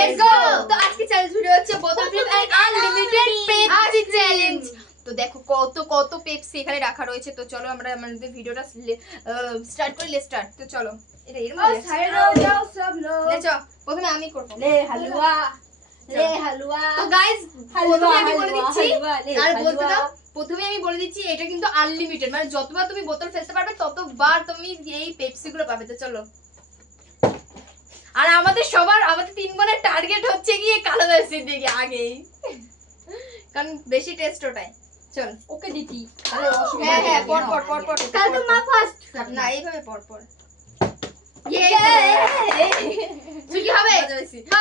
Let's go. তো আজকে challenge video হচ্ছে বোতল flip and unlimited Pepsi challenge. তো দেখো কত কত পেপসি এখানে রাখা রয়েছে। তো চলো আমরা আমাদের ভিডিওটা স্টার্ট করি। Let's start. তো চলো এটা এরকম যাও সব লোগ লে চলো প্রথমে আমি করব। ले हलवा ले हलवा। তো গাইস প্রথমে আমি বলে দিচ্ছি আর বলতে हलवा। দাও। প্রথমে আমি বলে দিচ্ছি এটা কিন্তু আনলিমিটেড, মানে যতবার তুমি বোতল ফেলতে পারবে ততবার তুমি এই পেপসি গুলো পাবে। তো চলো। আর আমাদের তিন বোনের টার্গেট হচ্ছে গিয়ে কালো পেপসির দিকে আগেই, কারণ বেশি টেস্ট ওটাই। চল ওকে দিতি হ্যাঁ হ্যাঁ পর পর পর পর কাল তো মা ফার্স্ট না এইভাবে পর পর তুই কি হবে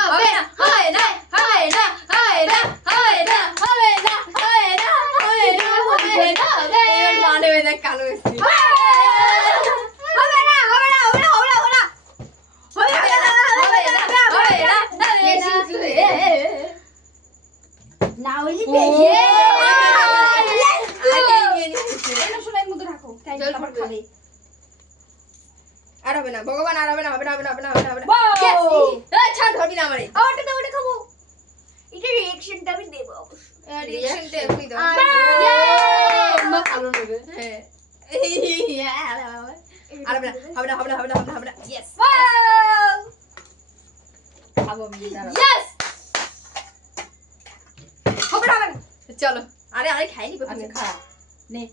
হবে না হয় না হয় না হয় না হয় না হয় না হয় না হয় না হয় না এর মানে ওই কালো পেপসি হবে না হবে না হবে না হবে না হবে না না হইলি বেশি শোনার মতো রাখো আবার খাবে আর হবে না ভগবান, আর হবে না হবে না হবে না হবে না হবে না হবে না Wow! এই ছাড় ধরবি না আমারে। ওটা দাও ওটা খাবো। এটা রিঅ্যাকশনটা আমি দেব অবশ্যই। রিঅ্যাকশনটা এখনই দাও। মা ভালো নেবে। হ্যাঁ আর হবে না হবে না হবে না হবে না হবে না ইয়েস খাবো আমি দাঁড়াও। ইয়েস হবে না হবে না। চলো আরে আরে খাইনি প্রথমে। আচ্ছা খা নে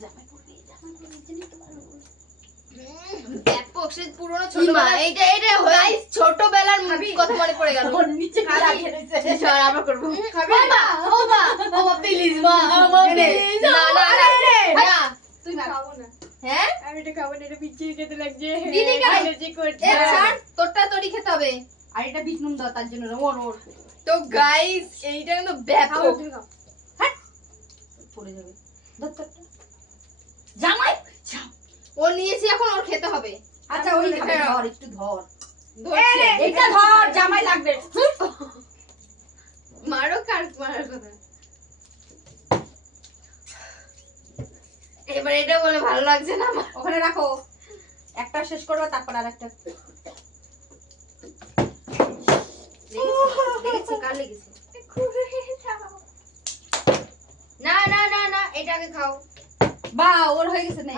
জামাই পড়বে জানি তো ভালো ব্যাপক সে পুরনো ছোটবেলা এইটা গাইস ছোটবেলার কথা মনে পড়ে গেল। ওর নিচে লাগিয়ে রয়েছে চল আবার করব। খাবি বাবা প্লিজ মা মা প্লিজ না না না তুই না খাবো না হ্যাঁ আমি এটা খাবো না এটা পিচ্ছি খেতে লাগছে দিলি কেন? এনার্জি করছে এ ছাড় তোরটা তোরই খেতে হবে। আর এটা বিট নুন দাও তার জন্য ওর তো গাইস এইটা কিন্তু ব্যাপক হ্যাঁ পড়ে যাবে ধর জামাই ও নিয়েছি এখন ওর খেতে হবে। আচ্ছা ওই খাবে ধর একটু ধর ধরছি। এটা ধর জামাই লাগবে মারো কার মারার কথা। এবার এটা বলে ভালো লাগছে না আমার। ওখানে রাখো একটা শেষ করবে তারপর আরেকটা লেগেছে কার লেগেছে? না না না না এটা আগে খাও। বা ওর হয়ে গেছে নেই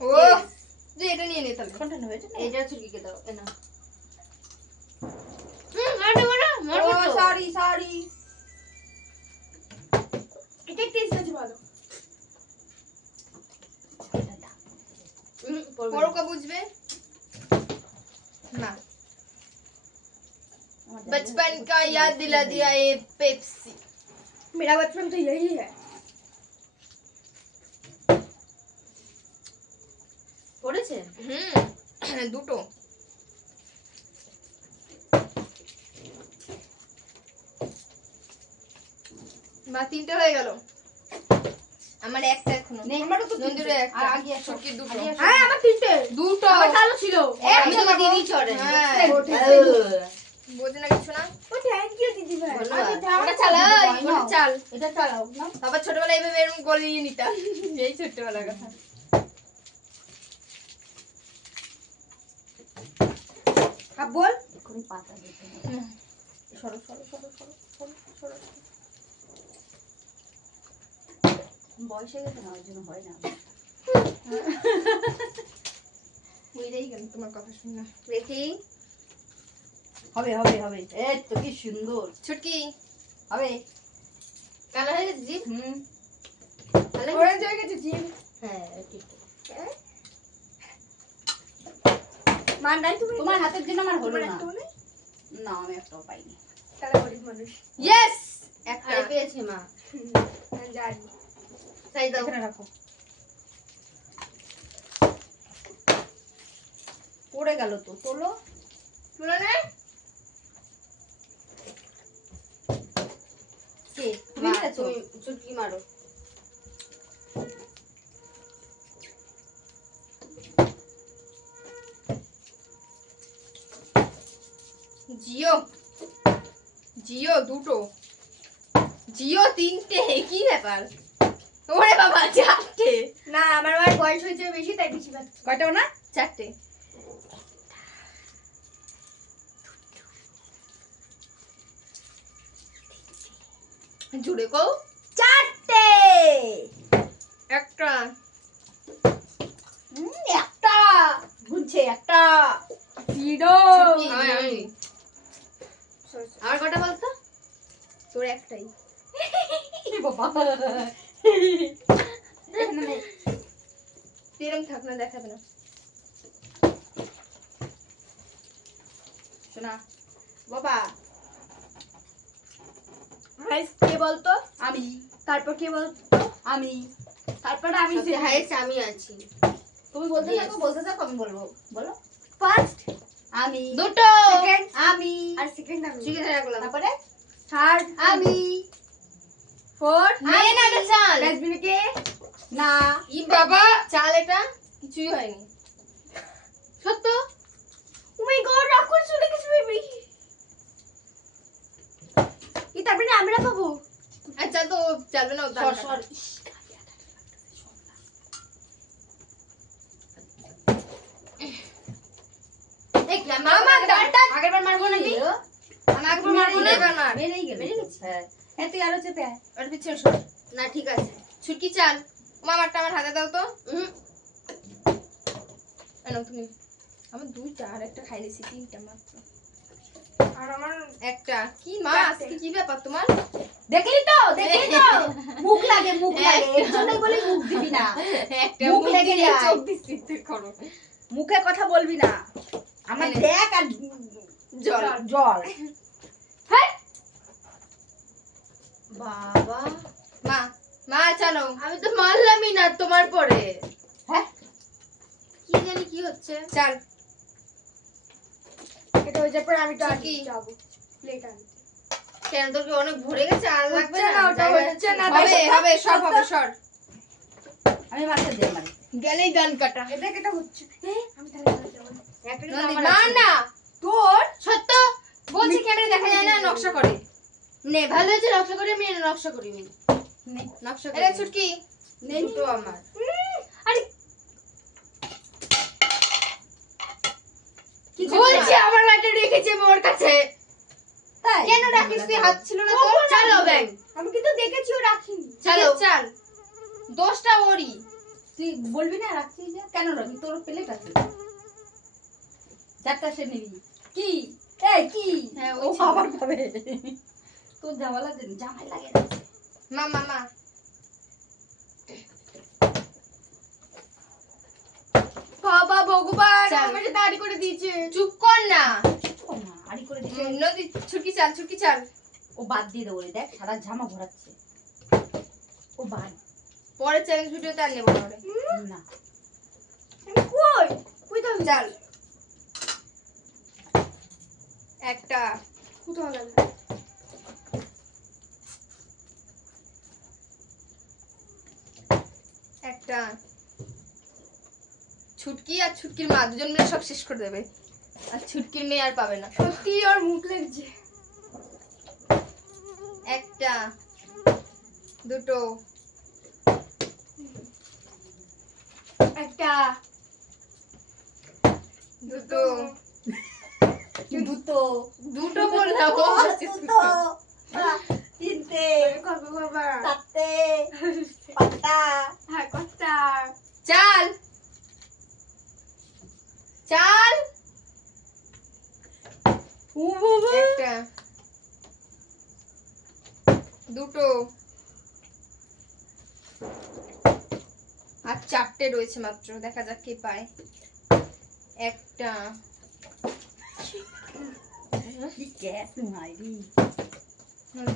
ও তুই এটা নিয়ে নে তাহলে। কোনটা নেবে এটা এটা ছুরিকে দাও এ না। মারো মারো মারো। ও সরি সরি এটা টেস্ট আছে ভালো। পরোকা বুঝবে না। बचपन का याद दिला दिया ये पेप्सी। मेरा बचपन तो यही है পড়েছে দুটো বা তিনটে হয়ে গেল। আমার একটা এখনো আমারও তো নন্দুরে একটা আর আগে একটা সুকির দুটো। হ্যাঁ আমার তিনটে দুটো আমার কালো ছিল আমি তো দিয়ে দিয়েছি অর্ডার। হ্যাঁ বোঝে না কিছু না। ও থ্যাংক ইউ দিদি ভাই ওটা চালা ওটা চাল। এটা চালাও না আবার ছোটবেলায় এইভাবে এরকম গলিয়ে নিতাম। এই ছোটবেলার কথা। আব বল কোন পাতা দিতে সরো সরো সরো সরো সরো সরো বয়স হয়ে গেছে না ওর জন্য হয় না বুঝেই গেল তোমার কথা শুনে। দেখি হবে হবে হবে এই তো কি সুন্দর ছুটকি হবে কালো হয়ে গেছে জিভ। অরেঞ্জ হয়ে গেছে জিম হ্যাঁ ঠিক। মান নাই তুমি তোমার হাতের জন্য আমার হলো না না আমি একটাও পাইনি তাহলে গরিব মানুষ। ইয়েস একটা পেয়েছে মা জানি সাইজ দাও। এখানে রাখো পড়ে গেল তো তোলো তুলে নে। কে তুমি মেরেছো চুটকি মারো। জিও জিও দুটো জিও তিনটে কি ব্যাপার? ওরে বাবা চারটে। না আমার বয়স হয়েছে বেশি তাই বেশি পাচ্ছি কয়টা না চারটে জুড়ে কও। 4টে। একটা। একটা গুনছে, একটা জিরো। আমি। আর কটা বলতো? তোর একটাই। বাবা এখানে নেই। এরম থাক না, দেখাবে না। শোনা বাবা, হাইস কে বলতো? আমি, তারপর কে বলতো? আমি, তারপরে আমি। সবচেয়ে highest আমি আছি। তুমি বলতে Yes. থাকো, বলতে থাকো, আমি বলবো। বলো। ফার্স্ট আমি, দুটো। সেকেন্ড আমি, আর সেকেন্ড আমি। ঠিক আছে রাখলাম। তারপরে থার্ড আমি, ফোর্থ নে না এটা চাল। ডাস্টবিনে কে? না, ই বাবা চাল এটা কিছুই হয়নি। সত্য ও মাই গড, রাগ করে চলে গেছে বেবি। কি তারপরে আমরা পাবো? আচ্ছা তো চালবে না, সর সর। মামা ডালটা আগেরবার মারবো নাকি? আমি একবার মারবো না, এবার মার। বেরিয়ে গেল। বেরিয়ে গেছে? হ্যাঁ হ্যাঁ, তুই আরো চেপে আয়। ওর পিছনে সর। না ঠিক আছে। ছুটকি চাল। মামারটা আমার হাতে দাও তো। হুম। নাও তুমি। আমার দুইটা, আর একটা খাই দিয়েছি, তিনটা মাত্র। আর আমার একটা। কি মা, আজকে কি ব্যাপার তোমার? দেখলি তো, দেখলি তো, মুখ লাগে, মুখ লাগে, এর জন্যই বলি মুখ দিবি না। একটা মুখ লেগে দিয়ে যায়। চোখ দিচ্ছি, তুই করো। মুখে কথা বলবি না। আমার এনে। দেখ আর জল। জল। বাবা মা, মা চালো। আমি তো মারলামই না তোমার পরে। হ্যাঁ, কি জানি কি হচ্ছে। চাল। এটা হয়ে যাওয়ার পর আমি তো আর কি? যাবো প্লেট আনতে। কেন তোর কি অনেক ভরে গেছে আর লাগবে হচ্ছে না? না, ওটা জায়গা হচ্ছে না। হবে হবে, সব হবে, সর। আমি মাথা দিয়ে মারি। গেলেই গান কাটা। এটা কেটা হচ্ছে? আমি তাহলে মাথা যাবো। একটা কিন্তু নন্দী, আমার না আছে। না, তোর সত্য বলছি, ক্যামেরা দেখা যায় না, নকশা করে। নে ভালো হয়েছে নকশা করি আমি, নকশা করি আমি। নে, নকশা এটা করি ছুটকি। নে, দুটো আমার। আরে কি বলছি আমার লাইটার রেখেছে ওর কাছে। তাই? কেন রাখিস তুই? হাত ছিল না তোর? চালো ব্যাগ। আমি কিন্তু দেখেছি ও রাখিনি। চলো চাল। দোষটা ওরই। তুই বলবি না রাখছি যে? কেন রাখবি? তোর প্লেট আছে। চারটা সে নিবি। কি? এই কি? হ্যাঁ, ও ওই ছিল। আবার খাবে। তোর জামালা দেন, জামাই লাগে না। মা মা মা। বাবা ভগবান চাল। আমাকে দাঁড়ি করে দিয়েছে। চুপ কর না। ও না, আড়ি করে দিছে। নদী, ছুটকি চাল, ছুটকি চাল। ও বাদ দিয়ে দেবো রে, দেখ সারা জামা ভরাচ্ছে। ও বাদ পরে চ্যালেঞ্জ ভিডিওতে আর নেবো না ওরে। না। কই? কই তো চাল। একটা। কোথাও গেল? একটা। ছুটকি আর ছুটকির মা দুজন মিলে সব শেষ করে দেবে। আর ছুটকির মেয়ে আর পাবে না। সত্যি ওর মুখ লেগেছে। একটা, দুটো, একটা দুটো, দুটো, দুটো বললাম। দুটো, তিনটে, কবে বাবা? চারটে, পাঁচটা, হ্যাঁ কথা। চাল, চাল। ও বাবা। একটা, দুটো, আর চারটে রয়েছে মাত্র। দেখা যাক কে পায়। একটা, কি গ্যাস মারি।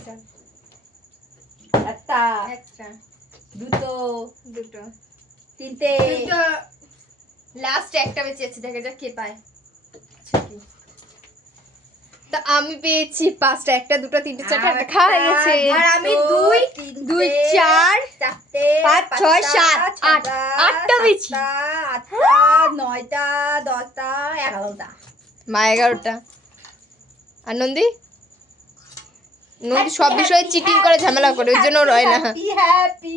চাল। একটা, একটা, দুটো, দুটো, তিনটে, দুটো। লাস্ট একটা বেঁচে আছে, দেখা যাক কে পায়। ছুটকি। তা আমি পেয়েছি পাঁচটা। একটা, দুটো, তিনটে, চারটে, একটা খাওয়া হয়ে গেছে। আর আমি দুই, দুই, চার, চারটে, পাঁচ, ছয়, পাঁচটা, সাত, আট। ছটা, আটটা পেয়েছি। সাতটা, আটটা, নয়টা, দশটা, 11টা। মা 11টা। আর নন্দী? নন্দী সব বিষয়ে চিটিং করে, ঝামেলা করে, ওই জন্য রয় না। Happy happy